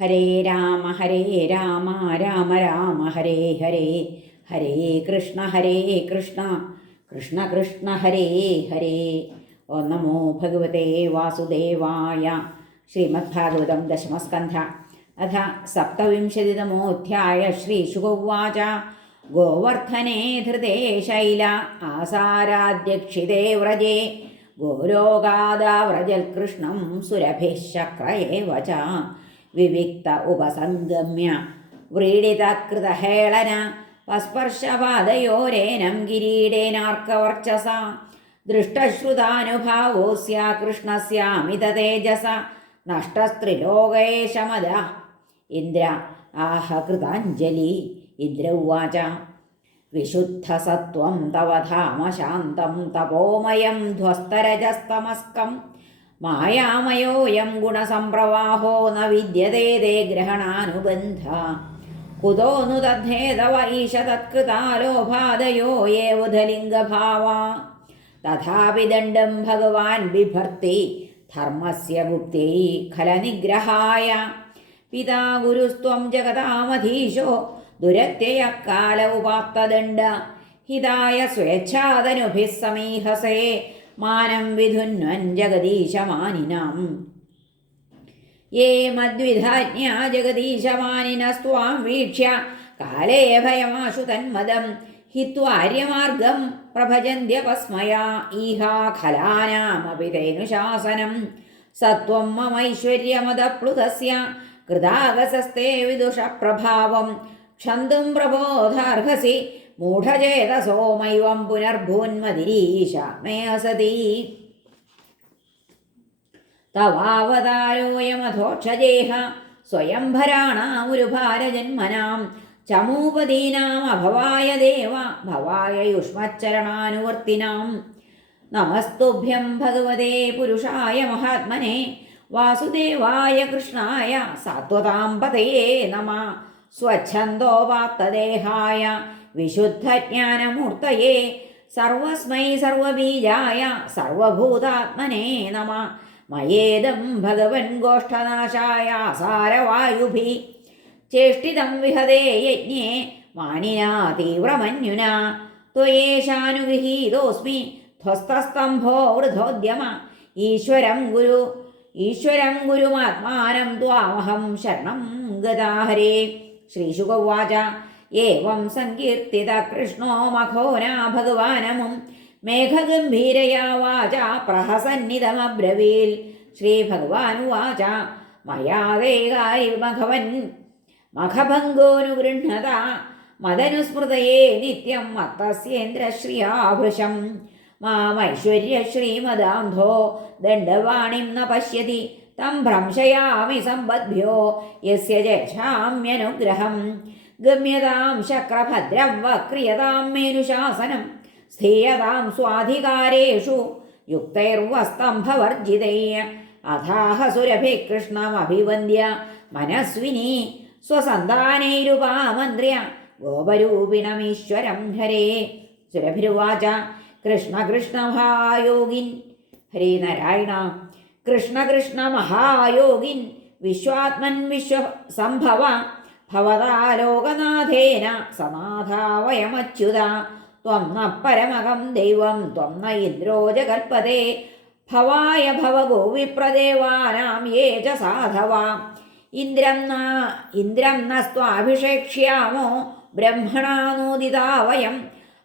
ഹരേ രാമ ഹരേ രാമ രാമ രാമ ഹരേ ഹരേ ഹരേ കൃഷ്ണ ഹരേ കൃഷ്ണ കൃഷ്ണ കൃഷ്ണ ഹരേ ഹരേ. ഓ നമോ ഭഗവതേ വാസുദേവായ ശ്രീമദ്ഭാഗവതം ദശമസ്കന്ധ. അഥ സപ്തവിംശതിതമോऽധ്യായ ശ്രീശുകോവാച ഗോവർദ്ധനെ ധൃതേ ശൈല ആസാരാധ്യക്ഷിതേ വ്രജേ. ഗോലോകാദാവ്രജൽകൃഷ്ണം കൃഷ്ണം ശക്രയേവ ച വിവിക്ത ഉപസംഗമ്യ. വ്രീഡിതകൃതഹേളന പസ്പർശപാദയോരേനം കിരീടേനാർക്കവർച്ചസ. ദൃഷ്ടശ്രുതാനുഭാവോസ്യ കൃഷ്ണസ്യാമിത തേജസ നഷ്ടസ്ത്രിലോകേശമദ. ഇന്ദ്ര ആഹ കൃതാഞ്ജലി. ഇന്ദ്ര ഉവാച. വിശുദ്ധസത്വം തവ ധാമ ശാന്തം തപോമയം ധ്വസ്തരജസ്തമസ്കം. മായാമയോയം ഗുണസംപ്രവാഹോ ന വിദ്യതേ ഗ്രഹണാനുബന്ധ. കുതോ നു തദ്ധേ തവ ഈശ തത്കൃതാലോഭാദയോ ഏവുധലിംഗഭാവ തഥാപി ദണ്ഡം ഭഗവാൻ ബിഭർത്തി ധർമ്മസ്യ ഗുപ്തൈ ഖലനിഗ്രഹായ. പിതാ ഗുരുസ്ത്വം ജഗതാമധീശോ ദുരത്യയക്കാല ഉപാത്തദണ്ഡ. ഹിതായ സ്വേച്ഛാതനുഭിः സമീഹസേ മാനം വിധുന്വൻ ജഗദീശമാനിനാം. യേ മദ്വിധാജ്ഞാ ജഗദീശമാനിനസ്ത്വാം വീക്ഷ്യ കാലേ ഭയമാശു തന്മദം. ഹിത്വാര്യമാർഗം പ്രഭജന്ത്യപസ്മയാ ഈഹാ ഖലാനാമപി തേനുശാസനം സത്വം മമൈശ്വര്യമദപ്ലുതസ്യ കൃതാഗസസ്തേ വിദുഷപ്രഭാവം. ക്ഷന്തും പ്രബോധാർഹസി മൂഢചേതസോ പുനർഭൂന്മതിരീശാമേഹസതി പുനർഭൂന്മതിരീശ മേ അസതി. തവാവതാരോയമധോക്ഷജേഹ സ്വയംഭരാണാമുരുഭാരജന്മനാം. ചമൂപദീനാമഭവായ ദേവ ഭവായ യുഷ്മച്ചരണാനുവർത്തിനാം നമസ്തുഭ്യം ഭഗവതേ പുരുഷായ മഹാത്മനെ. വാസുദേവായ കൃഷ്ണായ സാത്വതാം പതയേ നമ. സ്വച്ഛന്തോപാത്തദേഹായ വിശുദ്ധജ്ഞാനമൂർത്തയെ സർവസ്മൈ സർവബീജായ സർവഭൂതാത്മനേ നമ. മയേദം ഭഗവൻ ഗോഷ്ഠനാശായ സാരവായുഭി ചേഷ്ടിതം വിഹതേ യജ്ഞേ മാനിനാ തീവ്രമന്യുന. ത്വയേശാനുഗൃഹീതോസ്മി ധ്വസ്തസ്തംഭോ വൃഥോദ്യമ ഈശ്വരം ഗുരു ഈശ്വരം ഗുരുമാത്മാനം ത്വാമഹം ശരണം ഗതാഹരേ ശ്രീശുകവാച. ഏവം സങ്കീർത്തിത കൃഷ്ണോ മഖോനാ ഭഗവാനമും മേഘഗംഭീരയാ വാച പ്രഹസന്നിതമബ്രവീൽ ശ്രീഭഗവാനുവാച മയാദേകാരി മഘവൻ മഖഭംഗോനുഗൃഹത മദനുസ്മൃതയേ നിത്യം മത്തസ്യേന്ദ്രശ്രിയാഭൃശം മാമൈശ്വര്യശ്രീമദാന്ധോ ദണ്ഡവാണിം ന പശ്യതി തം ഭ്രംശയാമി സമ്പദ്ഭ്യോ യസ്യ ജക്ഷാമ്യനുഗ്രഹം ഗമ്യതാം ശക്രഭദ്രം വക്രിയതാം മേനുശാസനം സ്ഥീയതാം സ്വാധികാരേഷു യുക്തൈർവസ്തംഭവർജിതൈ അഥാഹ സുരഭി കൃഷ്ണമഭിവന്ദ്യ മനസ്വിനി സ്വസന്താനൈരുപാമന്ത്ര്യ ഗോപരൂപിണമീശ്വരം ഹരേ സുരഭിരുവാച കൃഷ്ണ കൃഷ്ണ മഹായോഗിൻ ഹരേ നാരായണ കൃഷ്ണ കൃഷ്ണ മഹായോഗിൻ വിശ്വാത്മൻ വിശ്വസംഭവ ഭവതാ ലോകനാഥേന സമാധാവയമച്യുത ത്വം ന പരമകം ദൈവം ത്വം ന ഇന്ദ്രോ ജഗൽപതേ. ഭവായ ഭവഗോ വിപ്രദേവാനാം യേ ച സാധവ ഇന്ദ്രം ന ഇന്ദ്രം നസ്ത്വാഭിഷേക്ഷ്യാമോ ബ്രഹ്മണാനോദിതാ വയം.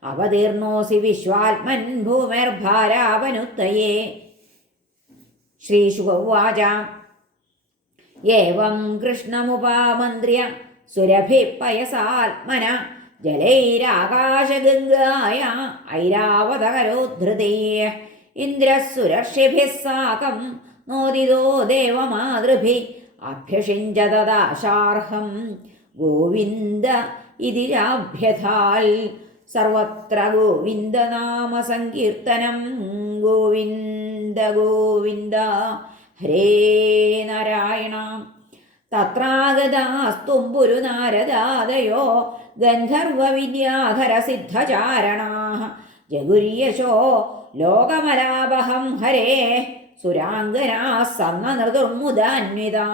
അവതീർണോസി വിശ്വാത്മൻ ഭൂമിർഭാരാവനുത്തയേ. ശ്രീശുകവാച ഏവം കൃഷ്ണമുപാമന്ത്രിയ സുരഭി പയസാത്മന ജലൈരാകാശഗംഗായ ഐരാവതകരോദ്ധൃതേ ഇന്ദ്രസുരക്ഷിഭിः സാകം നോദിതോ ദേവമാതൃഭി അഭ്യഷിഞ്ചതദാശാർഹം. ഗോവിന്ദ ഇതിരാഭ്യഥാൽ സർവത്ര ഗോവിന്ദനാമ സങ്കീർത്തനം ഗോവിന്ദ ഗോവിന്ദ ഹരേ നാരായണ. തത്രാഗതാസ്തുംബുരു നാരദാദയോ ഗന്ധർവവിദ്യാധരസിദ്ധചാരണാ. ജഗുര്യശോ ലോകമലാപഹം ഹരേ സുരാംഗനാ സന്നനൃതുർമുദാന്വിതാ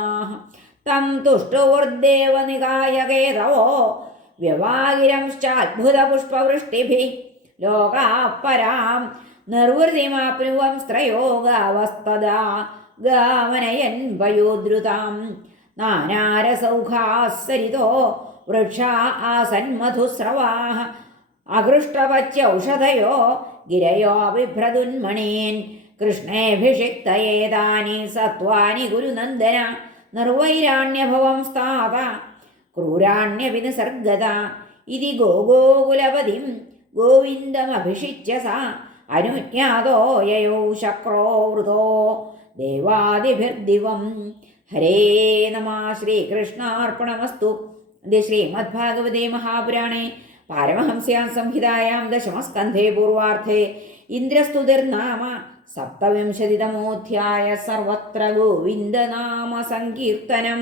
തം തുഷ്ടുവുർദേവനികായകേതവോ വ്യവാകിരംശ്ചാത്ഭുതപുഷ്പവൃഷ്ടിഭിः ലോകാപ്പരാം നിർവൃതിമാപ്നുവം സ്ത്രയോഗാവസ്തദാ ഗാമനയൻ വയോദ്രുതാം. നാനാരസൗഖാസരിതോ വൃക്ഷാ ആസന്മധുസ്രവാः അകൃഷ്ടവച്ചൗഷധയോ ഗിരയോ ബിഭ്രതുന്മണീൻ. കൃഷ്ണേഭിഷിക്തയേതാനി സത്വാനി ഗുരുനന്ദന നിർവൈരാണ്യഭവം സ്ഥാത ക്രൂരാണ്യവിനിസർഗത. ഇതി ഗോഗോകുലപതിം ഗോവിന്ദമഭിഷിച്ച സ അനുജ്ഞാതോ യയോ ശക്രോ വൃതോ ദേവാദിഭിർദിവം. ഹരേ നമ ശ്രീകൃഷ്ണാർപ്പണമസ്തു. ഇത് ശ്രീമദ്ഭാഗവതേ മഹാപുരാണേ. പാരമഹംസ്യാം സംഹിതായാം ദശമസ്കന്ധേ പൂർവാർത്ഥേ. ഇന്ദ്രസ്തുതിർനാമ സപ്തവിംശതിതമോധ്യായ സർവത്ര ഗോവിന്ദനാമ സങ്കീർത്തനം.